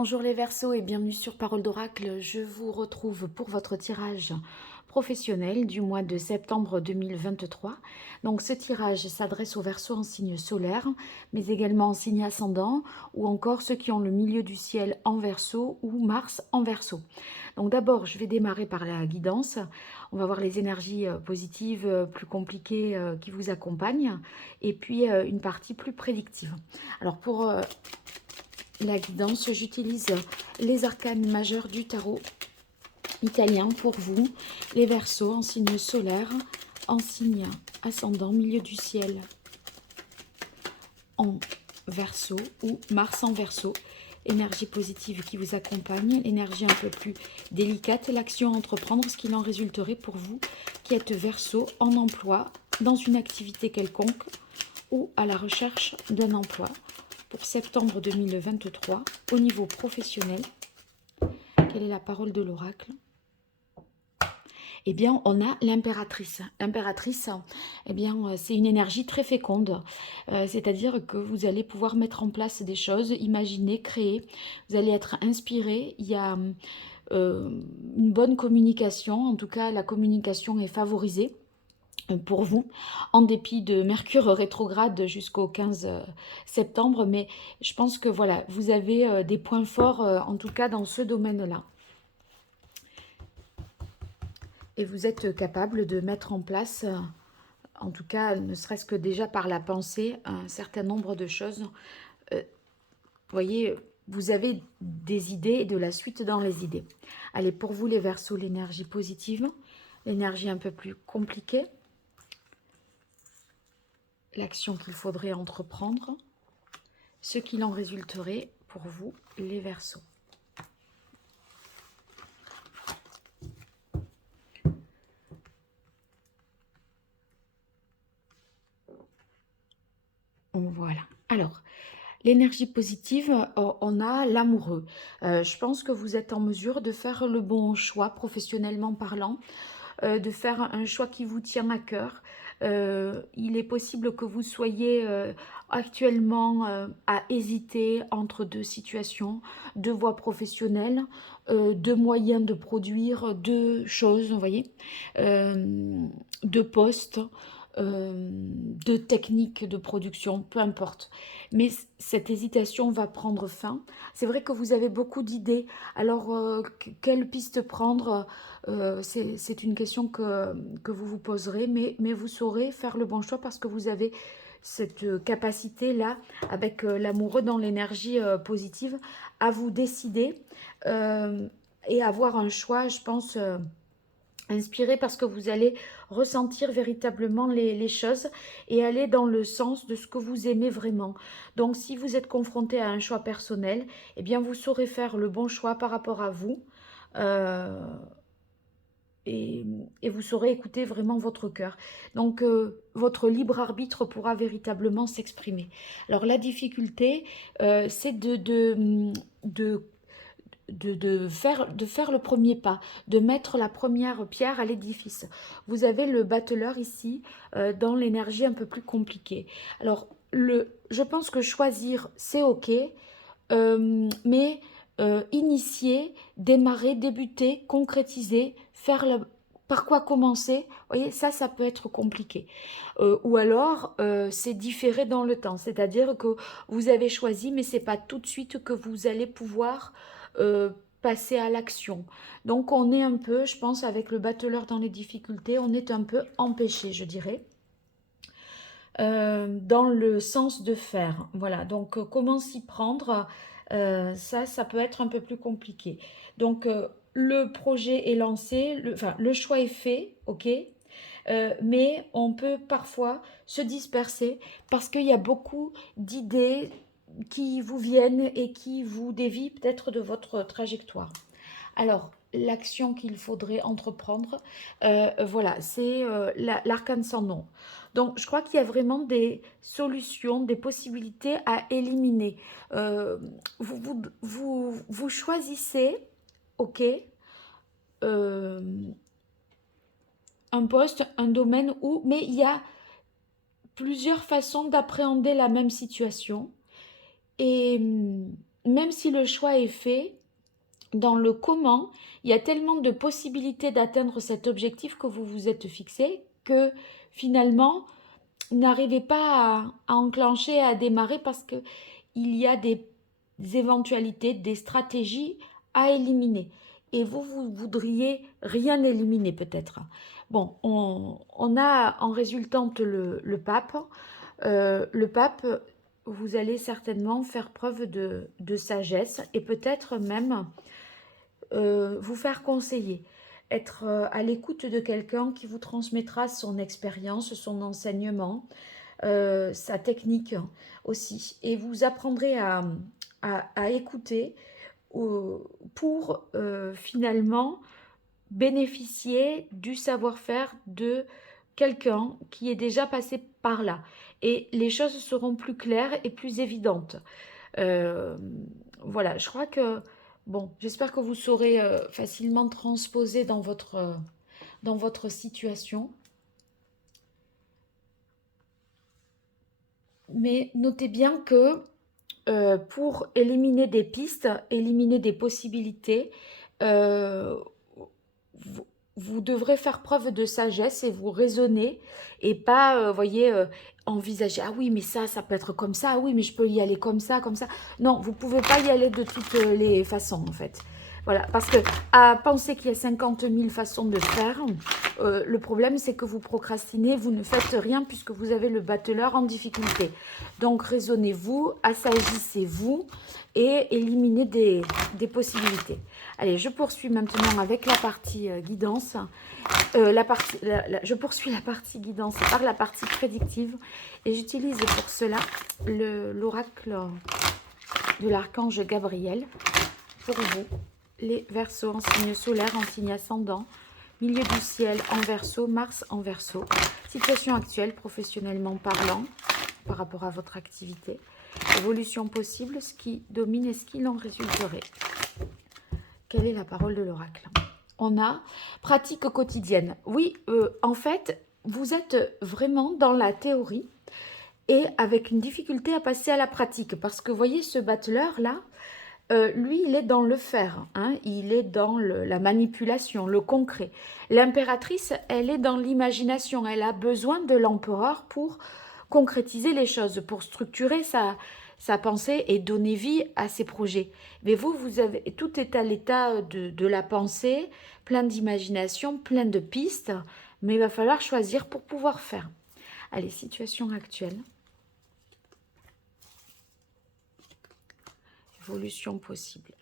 Bonjour les Verseaux et bienvenue sur Parole d'Oracle. Je vous retrouve pour votre tirage professionnel du mois de septembre 2023. Donc ce tirage s'adresse aux Verseaux en signe solaire, mais également en signe ascendant ou encore ceux qui ont le milieu du ciel en Verseau ou Mars en Verseau. Donc d'abord, je vais démarrer par la guidance. On va voir les énergies positives plus compliquées qui vous accompagnent et puis une partie plus prédictive. Alors pour la guidance, j'utilise les arcanes majeurs du tarot italien pour vous, les Verseaux en signe solaire, en signe ascendant, milieu du ciel en Verseau ou Mars en Verseau. Énergie positive qui vous accompagne, énergie un peu plus délicate, l'action à entreprendre, ce qu'il en résulterait pour vous qui êtes Verseau en emploi, dans une activité quelconque ou à la recherche d'un emploi. Pour septembre 2023, au niveau professionnel, quelle est la parole de l'oracle? Eh bien, on a l'impératrice. L'impératrice, eh bien, c'est une énergie très féconde. C'est-à-dire que vous allez pouvoir mettre en place des choses, imaginer, créer. Vous allez être inspiré. Il y a une bonne communication. En tout cas, la communication est favorisée pour vous, en dépit de Mercure rétrograde jusqu'au 15 septembre. Mais je pense que voilà, vous avez des points forts, en tout cas dans ce domaine-là. Et vous êtes capable de mettre en place, en tout cas, ne serait-ce que déjà par la pensée, un certain nombre de choses. Vous voyez, vous avez des idées et de la suite dans les idées. Allez, pour vous les Verseaux, l'énergie positive, l'énergie un peu plus compliquée, l'action qu'il faudrait entreprendre, ce qu'il en résulterait pour vous les Verseaux. Voilà. Alors, l'énergie positive, on a l'amoureux. Je pense que vous êtes en mesure de faire le bon choix, professionnellement parlant, de faire un choix qui vous tient à cœur. Il est possible que vous soyez actuellement à hésiter entre deux situations, deux voies professionnelles, deux moyens de produire, deux choses, vous voyez, deux postes, de techniques de production, peu importe. Mais cette hésitation va prendre fin. C'est vrai que vous avez beaucoup d'idées. Alors, quelle piste prendre? C'est une question que vous vous poserez, mais vous saurez faire le bon choix parce que vous avez cette capacité-là, avec l'amoureux dans l'énergie positive, à vous décider et avoir un choix, je pense, inspiré parce que vous allez ressentir véritablement les choses et aller dans le sens de ce que vous aimez vraiment. Donc si vous êtes confronté à un choix personnel, eh bien vous saurez faire le bon choix par rapport à vous. Euh, et vous saurez écouter vraiment votre cœur. Donc, votre libre arbitre pourra véritablement s'exprimer. Alors, la difficulté, c'est de faire le premier pas, de mettre la première pierre à l'édifice. Vous avez le battleur ici, dans l'énergie un peu plus compliquée. Alors, je pense que choisir, c'est OK, mais initier, démarrer, débuter, concrétiser, par quoi commencer, vous voyez, ça peut être compliqué. Ou alors, c'est différé dans le temps, c'est-à-dire que vous avez choisi, mais c'est pas tout de suite que vous allez pouvoir euh, passer à l'action. Donc, on est un peu, je pense, avec le battleur dans les difficultés, on est un peu empêché, je dirais. Dans le sens de faire. Voilà, donc comment s'y prendre, ça peut être un peu plus compliqué. Donc le projet est lancé, enfin le choix est fait, ok, mais on peut parfois se disperser parce qu'il y a beaucoup d'idées qui vous viennent et qui vous dévient peut-être de votre trajectoire. Alors, l'action qu'il faudrait entreprendre, voilà, c'est l'arcane sans nom. Donc, je crois qu'il y a vraiment des solutions, des possibilités à éliminer. Vous choisissez, ok, euh, un poste, un domaine où, mais il y a plusieurs façons d'appréhender la même situation. Et même si le choix est fait, dans le comment, il y a tellement de possibilités d'atteindre cet objectif que vous vous êtes fixé que finalement, n'arrivez pas à enclencher, à démarrer parce que il y a des éventualités, des stratégies à éliminer. Et vous voudriez rien éliminer peut-être. Bon, on a en résultante le pape. Le pape, vous allez certainement faire preuve de sagesse et peut-être même vous faire conseiller, être à l'écoute de quelqu'un qui vous transmettra son expérience, son enseignement, sa technique aussi. Et vous apprendrez à écouter pour finalement bénéficier du savoir-faire de quelqu'un qui est déjà passé par là. Et les choses seront plus claires et plus évidentes. Euh, voilà, je crois que, bon, j'espère que vous saurez facilement transposer dans votre situation. Mais notez bien que pour éliminer des pistes, éliminer des possibilités, euh, vous, vous devrez faire preuve de sagesse et vous raisonner et pas, voyez, envisager, ah oui, mais ça peut être comme ça, ah oui, mais je peux y aller comme ça, comme ça. Non, vous pouvez pas y aller de toutes les façons, en fait. Voilà, parce que à penser qu'il y a 50 000 façons de faire, le problème c'est que vous procrastinez, vous ne faites rien puisque vous avez le battleur en difficulté. Donc raisonnez-vous, assagissez-vous et éliminez des possibilités. Allez, je poursuis maintenant avec la partie guidance. Je poursuis la partie guidance par la partie prédictive et j'utilise pour cela l'oracle de l'archange Gabriel pour vous, les Verseaux en signe solaire, en signe ascendant, milieu du ciel en Verseau, Mars en Verseau, situation actuelle professionnellement parlant par rapport à votre activité, évolution possible, ce qui domine et ce qu'il en résulterait. Quelle est la parole de l'oracle? On a pratique quotidienne. Oui, en fait, vous êtes vraiment dans la théorie et avec une difficulté à passer à la pratique. Parce que vous voyez, ce battleur-là, lui, il est dans le faire, hein, il est dans la manipulation, le concret. L'impératrice, elle est dans l'imagination. Elle a besoin de l'empereur pour concrétiser les choses, pour structurer sa pensée et donner vie à ses projets. Mais vous avez, tout est à l'état de la pensée, plein d'imagination, plein de pistes, mais il va falloir choisir pour pouvoir faire. Allez, situation actuelle. Évolution possible.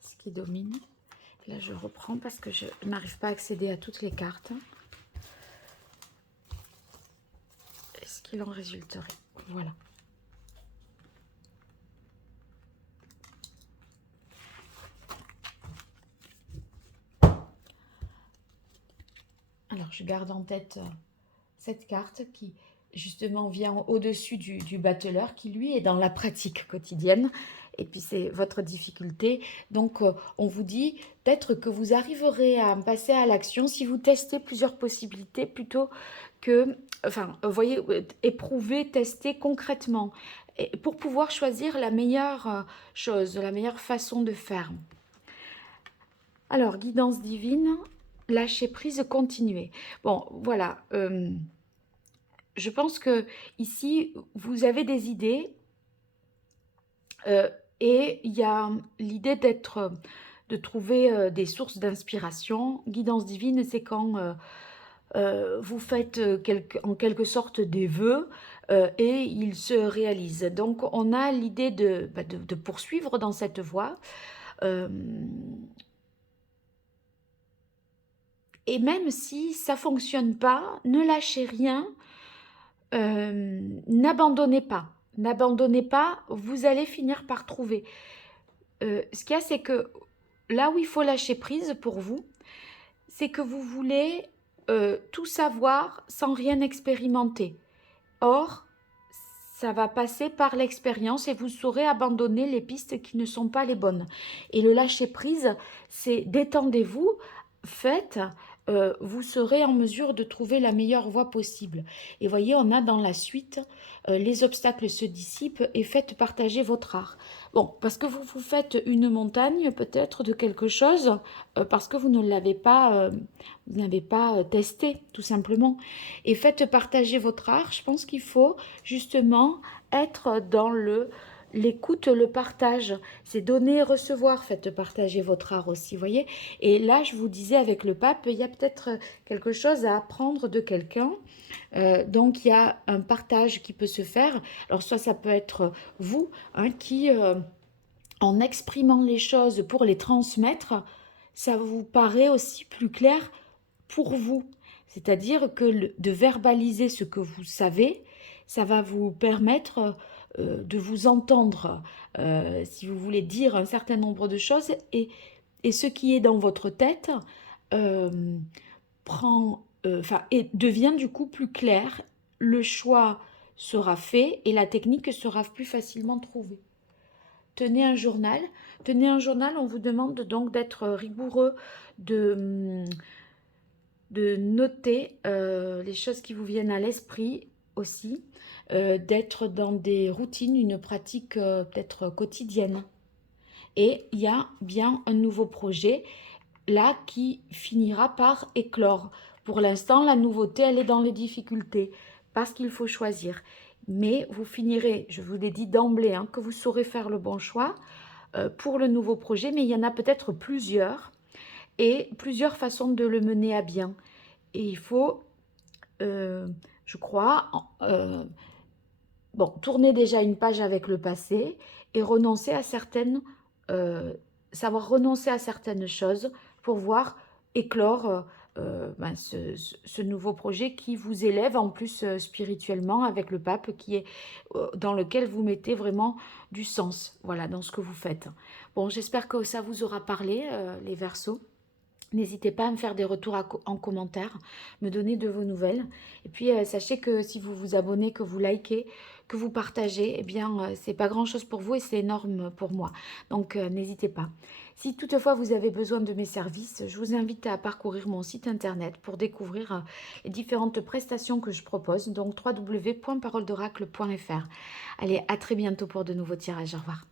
Ce qui domine. Là, je reprends parce que je n'arrive pas à accéder à toutes les cartes. Est-ce qu'il en résulterait? Voilà. Alors, je garde en tête cette carte qui, justement, vient au-dessus du battleur qui, lui, est dans la pratique quotidienne. Et puis, c'est votre difficulté. Donc, on vous dit peut-être que vous arriverez à passer à l'action si vous testez plusieurs possibilités plutôt que, enfin, vous voyez, éprouver, tester concrètement pour pouvoir choisir la meilleure chose, la meilleure façon de faire. Alors, guidance divine, lâcher prise, continuer. Bon, voilà. Je pense que ici, vous avez des idées et il y a l'idée de trouver des sources d'inspiration. Guidance divine, c'est quand vous faites en quelque sorte des vœux et ils se réalisent. Donc, on a l'idée de poursuivre dans cette voie. Et même si ça ne fonctionne pas, ne lâchez rien, n'abandonnez pas. N'abandonnez pas, vous allez finir par trouver. Ce qu'il y a, c'est que là où il faut lâcher prise pour vous, c'est que vous voulez tout savoir sans rien expérimenter. Or, ça va passer par l'expérience et vous saurez abandonner les pistes qui ne sont pas les bonnes. Et le lâcher prise, c'est détendez-vous, faites, vous serez en mesure de trouver la meilleure voie possible. Et voyez, on a dans la suite, les obstacles se dissipent et faites partager votre art. Bon, parce que vous vous faites une montagne peut-être de quelque chose, parce que vous ne l'avez pas, vous n'avez pas testé, tout simplement. Et faites partager votre art. Je pense qu'il faut justement être dans l'écoute, le partage. C'est donner et recevoir. Faites partager votre art aussi, voyez. Et là, je vous disais avec le pape, il y a peut-être quelque chose à apprendre de quelqu'un. Donc, il y a un partage qui peut se faire. Alors, soit ça peut être vous, hein, qui, en exprimant les choses pour les transmettre, ça vous paraît aussi plus clair pour vous. C'est-à-dire que de verbaliser ce que vous savez, ça va vous permettre de vous entendre, si vous voulez dire un certain nombre de choses, et ce qui est dans votre tête euh, et devient du coup plus clair. Le choix sera fait et la technique sera plus facilement trouvée. Tenez un journal. Tenez un journal, on vous demande donc d'être rigoureux, de, de noter les choses qui vous viennent à l'esprit aussi, d'être dans des routines, une pratique peut-être quotidienne. Et il y a bien un nouveau projet là qui finira par éclore. Pour l'instant, la nouveauté, elle est dans les difficultés parce qu'il faut choisir. Mais vous finirez, je vous l'ai dit d'emblée, hein, que vous saurez faire le bon choix pour le nouveau projet, mais il y en a peut-être plusieurs et plusieurs façons de le mener à bien. Et il faut, je crois, bon, tourner déjà une page avec le passé et renoncer à certaines, savoir renoncer à certaines choses pour voir éclore ce nouveau projet qui vous élève en plus spirituellement avec le pape qui est dans lequel vous mettez vraiment du sens, voilà, dans ce que vous faites. Bon, j'espère que ça vous aura parlé, les Verseaux. N'hésitez pas à me faire des retours en commentaire, me donner de vos nouvelles. Et puis, sachez que si vous vous abonnez, que vous likez, que vous partagez, eh bien, c'est pas grand-chose pour vous et c'est énorme pour moi. Donc, n'hésitez pas. Si toutefois vous avez besoin de mes services, je vous invite à parcourir mon site internet pour découvrir les différentes prestations que je propose, donc www.paroledoracle.fr. Allez, à très bientôt pour de nouveaux tirages. Au revoir.